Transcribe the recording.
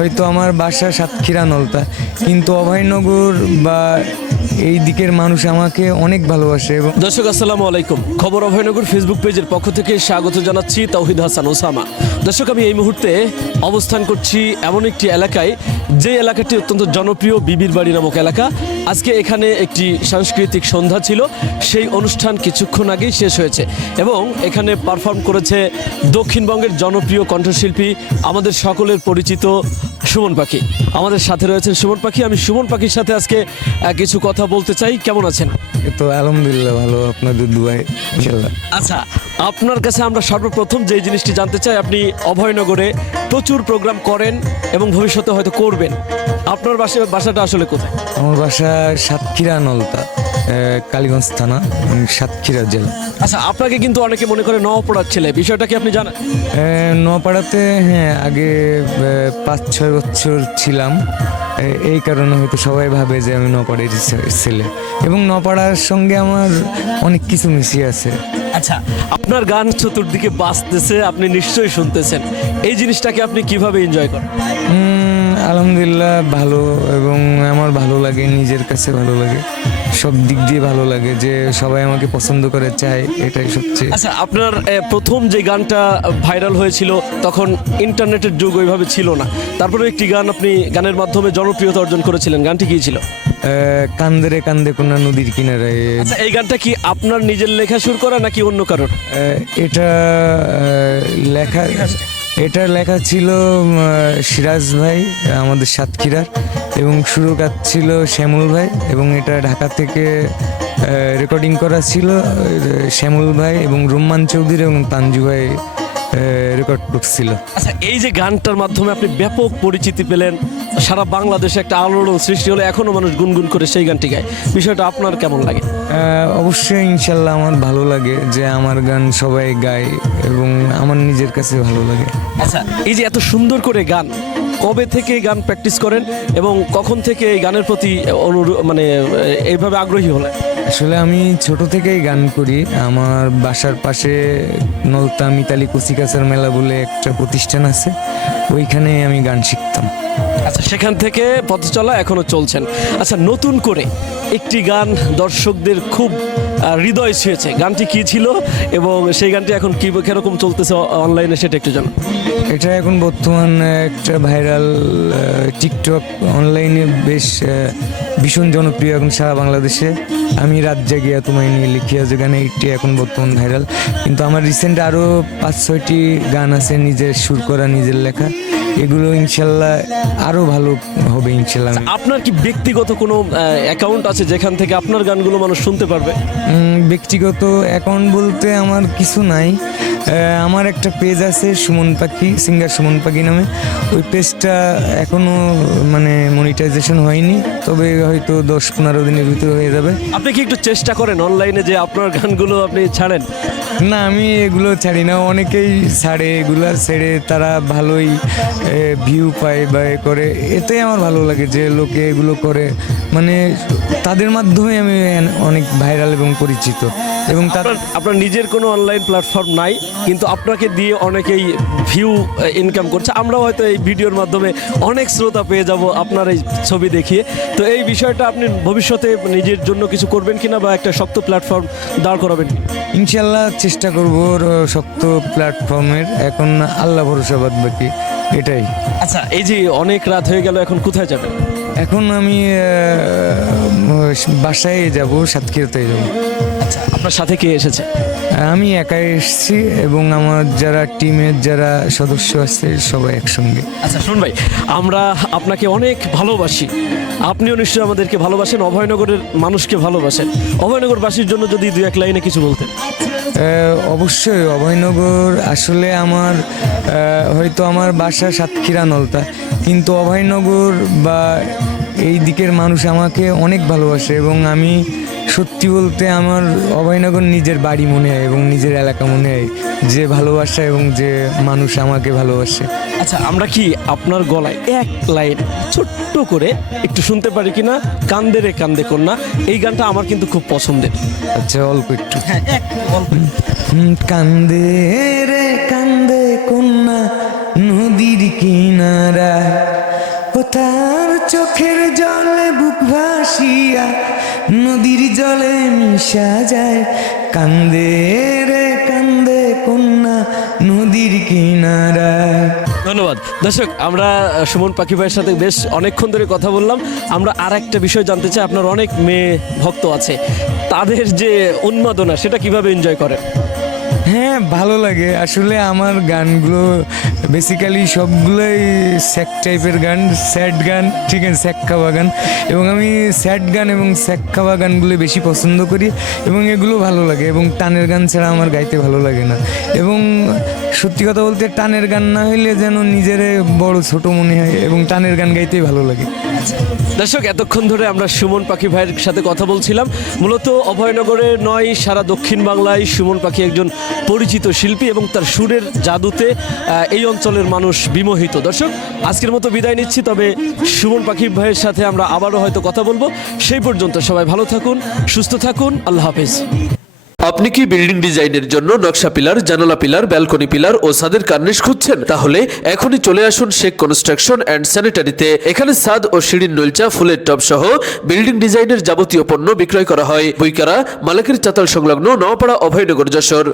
হয়তো আমার বাসা সাতক্ষীরা নলতা। কিন্তু অভয়নগর বা এই দিকের মানুষ আমাকে অনেক ভালোবাসে এবং দর্শক, আসসালামু আলাইকুম। খবর অভয়নগর ফেসবুক পেজের পক্ষ থেকে স্বাগত জানাচ্ছি তৌহিদ হাসান ওসামা। দর্শক, আমি এই মুহূর্তে অবস্থান করছি এমন একটি এলাকায়, যে এলাকাটি অত্যন্ত জনপ্রিয় বিবির বাড়ি নামক এলাকা। আজকে এখানে একটি সাংস্কৃতিক সন্ধ্যা ছিল, সেই অনুষ্ঠান কিছুক্ষণ আগেই শেষ হয়েছে এবং এখানে পারফর্ম করেছে দক্ষিণবঙ্গের জনপ্রিয় কণ্ঠশিল্পী, আমাদের সকলের পরিচিত সুমন পাখি। আমাদের সাথে রয়েছেন সুমন পাখি। আমি সুমন পাখির সাথে আজকে কিছু কথা বলতে চাই। কেমন আছেন? তো আলহামদুলিল্লাহ ভালো আপনাদের দুয়ায় ইনশাল্লাহ আচ্ছা আপনার কাছে আমরা সর্বপ্রথম যে জিনিসটি জানতে চাই আপনি অভয়নগরে প্রচুর প্রোগ্রাম করেন এবং ভবিষ্যতে হয়তো করবেন। আপনার বাসা বাসাটা আসলে কোথায়? আমার বাসা সাতক্ষীরা নলতা। কালীগঞ্জ থানা সাতক্ষীরা জেলা। আচ্ছা আপনাকে কিন্তু অনেকে মনে করে নওপড়ার ছেলে। বিষয়টা কি আপনি জানেন? আহ, নোয়াপাড়াতে হ্যাঁ আগে পাঁচ ছয় বছর ছিলাম। এই কারণে হয়তো সবাই ভাবে যে আমি নপাড়ের ছেলে। এবং নপাড়ার সঙ্গে আমার অনেক কিছু মিশিয়ে আছে। আচ্ছা আপনার গান চতুর্দিকে বাজতেছে আপনি নিশ্চয়ই শুনতেছেন। এই জিনিসটাকে আপনি কীভাবে এনজয় করেন? আলহামদুলিল্লাহ ভালো এবং আমার ভালো লাগে নিজের কাছে ভালো লাগে। সব দিক দিয়ে ভালো লাগে যে সবাই আমাকে পছন্দ করে চায় এটাই সবচেয়ে। আচ্ছা আপনার প্রথম যে গানটা ভাইরাল হয়েছিল তখন ইন্টারনেটের যুগ ওইভাবে ছিল না। তারপরে একটি গান আপনি গানের মাধ্যমে জনপ্রিয়তা অর্জন করেছিলেন গানটি কি ছিল? আহ, কান্দে রে কান্দে কোনা নদীর কিনারে। আচ্ছা এই গানটা কি আপনার নিজের লেখা সুর করা নাকি অন্য কারোর? এটা লেখা এটা লেখা ছিল সিরাজ ভাই আমাদের সাতক্ষীরার। এবং সুরকার ছিল শ্যামল ভাই এবং এটা ঢাকা থেকে রেকর্ডিং করা ছিল শ্যামল ভাই এবং রুম্মান চৌধুরী এবং তানজু ভাই রেকর্ড করছিল। আচ্ছা এই যে গানটার মাধ্যমে আপনি ব্যাপক পরিচিতি পেলেন সারা বাংলাদেশে একটা আলোড়ন সৃষ্টি হলো এখনও মানুষ গুনগুন করে সেই গানটি গায়। বিষয়টা আপনার কেমন লাগে? অবশ্যই ইনশাল্লাহ আমার ভালো লাগে যে আমার গান সবাই গায় এবং আমার নিজের কাছে ভালো লাগে। আচ্ছা এই যে এত সুন্দর করে গান কবে থেকে এই গান প্র্যাকটিস করেন এবং কখন থেকে এই গানের প্রতি অনুরো মানে এইভাবে আগ্রহী হলেন? আসলে আমি ছোট থেকেই গান করি। আমার বাসার পাশে নলতা মিতালি কচিকাচার মেলা বলে একটা প্রতিষ্ঠান আছে। ওইখানে আমি গান শিখতাম। আচ্ছা সেখান থেকে পথ চলা এখনও চলছেন। আচ্ছা নতুন করে একটি গান দর্শকদের খুব হৃদয় ছুঁয়েছে। গানটি কি ছিল এবং সেই গানটি এখন কী কীরকম চলতেছে অনলাইনে সেটা একটু জানো এটা এখন বর্তমান একটা ভাইরাল টিকটক অনলাইনে বেশ ভীষণ জনপ্রিয় এখন সারা বাংলাদেশে। আমি রাত জাগিয়া তোমায় নিয়ে লিখিয়া যে গানে এইটি এখন বর্তমান ভাইরাল। কিন্তু আমার রিসেন্ট আরও পাঁচ ছয়টি গান আছে, নিজের সুর করা, নিজের লেখা। এগুলো ইনশাল্লাহ আরও ভালো হবে ইনশাল্লাহ। আমি আপনার কি ব্যক্তিগত কোনো অ্যাকাউন্ট আছে যেখান থেকে আপনার গানগুলো মানুষ শুনতে পারবে? ব্যক্তিগত অ্যাকাউন্ট বলতে আমার কিছু নাই। আমার একটা পেজ আছে সুমন পাখি সিঙ্গার সুমন পাখি নামে। ওই পেজটা এখনও মানে মনিটাইজেশন হয়নি। তবে হয়তো দশ পনেরো দিনের ভিতরে হয়ে যাবে। আপনি কি একটু চেষ্টা করেন অনলাইনে যে আপনার গানগুলো আপনি ছাড়েন? না আমি এগুলো ছাড়ি না। অনেকেই ছাড়ে এগুলো ছেড়ে তারা ভালোই ভিউ পায় বা এ করে, এতে আমার ভালো লাগে যে লোকে এগুলো করে। মানে তাদের মাধ্যমে আমি অনেক ভাইরাল এবং পরিচিত। এবং তার আপনার নিজের কোনো অনলাইন প্ল্যাটফর্ম নাই কিন্তু আপনাকে দিয়ে অনেকেই ভিউ ইনকাম করছে। আমরাও হয়তো এই ভিডিওর মাধ্যমে অনেক শ্রোতা পেয়ে যাব আপনার এই ছবি দেখিয়ে। তো এই বিষয়টা আপনি ভবিষ্যতে নিজের জন্য কিছু করবেন কিনা বা একটা শক্ত প্ল্যাটফর্ম দাঁড় করাবেন ইনশাল্লাহ চেষ্টা করব শক্ত প্ল্যাটফর্মের এখন আল্লাহ ভরসা বাদ বাকি এটাই। আচ্ছা এই যে অনেক রাত হয়ে গেল এখন কোথায় যাবেন? এখন আমি বাসায় যাব সাতক্ষীরাতে যাব। আচ্ছা আপনার সাথে কে এসেছে? আমি একাই এসেছি এবং আমার যারা টিমের যারা সদস্য আছে সবাই একসঙ্গে। আচ্ছা শুন ভাই আমরা আপনাকে অনেক ভালোবাসি। আপনিও নিশ্চয়ই আমাদেরকে ভালোবাসেন অভয়নগরের মানুষকে ভালোবাসেন। অভয়নগরবাসীর জন্য যদি দু এক লাইনে কিছু বলতেন। অবশ্যই অভয়নগর আসলে আমার হয়তো আমার বাসা সাতক্ষীরা নলতা। কিন্তু অভয়নগর বা এই দিকের মানুষ আমাকে অনেক ভালোবাসে এবং আমি সত্যি বলতে আমার অভয়নগর নিজের বাড়ি মনে হয় এবং নিজের এলাকা মনে হয় যে ভালোবাসা এবং যে মানুষ আমাকে ভালোবাসে। আচ্ছা আমরা কি আপনার গলায় এক লাইন ছোট্ট করে একটু শুনতে পারি কিনা? কান্দে রে কান্দে কন্যা এই গানটা আমার কিন্তু খুব পছন্দের। আচ্ছা অল্প একটু। হ্যাঁ এক অল্প। কান্দে রে কান্দে কন্যা নদীর কিনারা ও তার চোখের জলে বুক ভাসিয়া নদীর জলে মিশা যায়। কান্দে রে কান্দে কন্যা নদীর কিনারায়। ধন্যবাদ। দর্শক, আমরা সুমন পাখি ভাইয়ের সাথে বেশ অনেকক্ষণ ধরে কথা বললাম। আমরা আর একটা বিষয় জানতে চাই, আপনার অনেক মেয়ে ভক্ত আছে। তাদের যে উন্মাদনা, সেটা কীভাবে এনজয় করেন হ্যাঁ ভালো লাগে। আসলে আমার গানগুলো বেসিক্যালি সবগুলোই স্যাক টাইপের গান, স্যাড গান, ঠিক আছে, স্যাক খাওয়া গান। এবং আমি স্যাড গান এবং স্যাক খাওয়া গানগুলো বেশি পছন্দ করি এবং এগুলো ভালো লাগে এবং টানের গান ছাড়া আমার গাইতে ভালো লাগে না। এবং সত্যি কথা বলতে টানের গান না হইলে যেন নিজের বড় ছোট মনে হয় এবং টানের গান গাইতেই ভালো লাগে। দর্শক, এতক্ষণ ধরে আমরা সুমন পাখি ভাইয়ের সাথে কথা বলছিলাম। মূলত অভয়নগরে নয়, সারা দক্ষিণ বাংলায় সুমন পাখি একজন পরিচিত শিল্পী এবং তার সুরের জাদুতে এই অঞ্চলের মানুষ বিমোহিত। দর্শক, আজকের মতো বিদায় নিচ্ছি, তবে সুমন পাখি ভাইয়ের সাথে আমরা আবারও হয়তো কথা বলব। সেই পর্যন্ত সবাই ভালো থাকুন, সুস্থ থাকুন, আল্লাহ হাফেজ। আপনি কি বিল্ডিং ডিজাইনের জন্য নকশা পিলার, জানালা পিলার, ব্যালকনি পিলার ও ছাদের কার্নিশ খুঁজছেন? তাহলে এখনই চলে আসুন শেখ কনস্ট্রাকশন অ্যান্ড স্যানিটারিতে। এখানে সাদ ও সিঁড়ির নলচা, ফুলের টব সহ বিল্ডিং ডিজাইনের যাবতীয় পণ্য বিক্রয় করা হয়। বইকারা মালিকের চাতাল সংলগ্ন নওপাড়া অভয়নগর যশোর।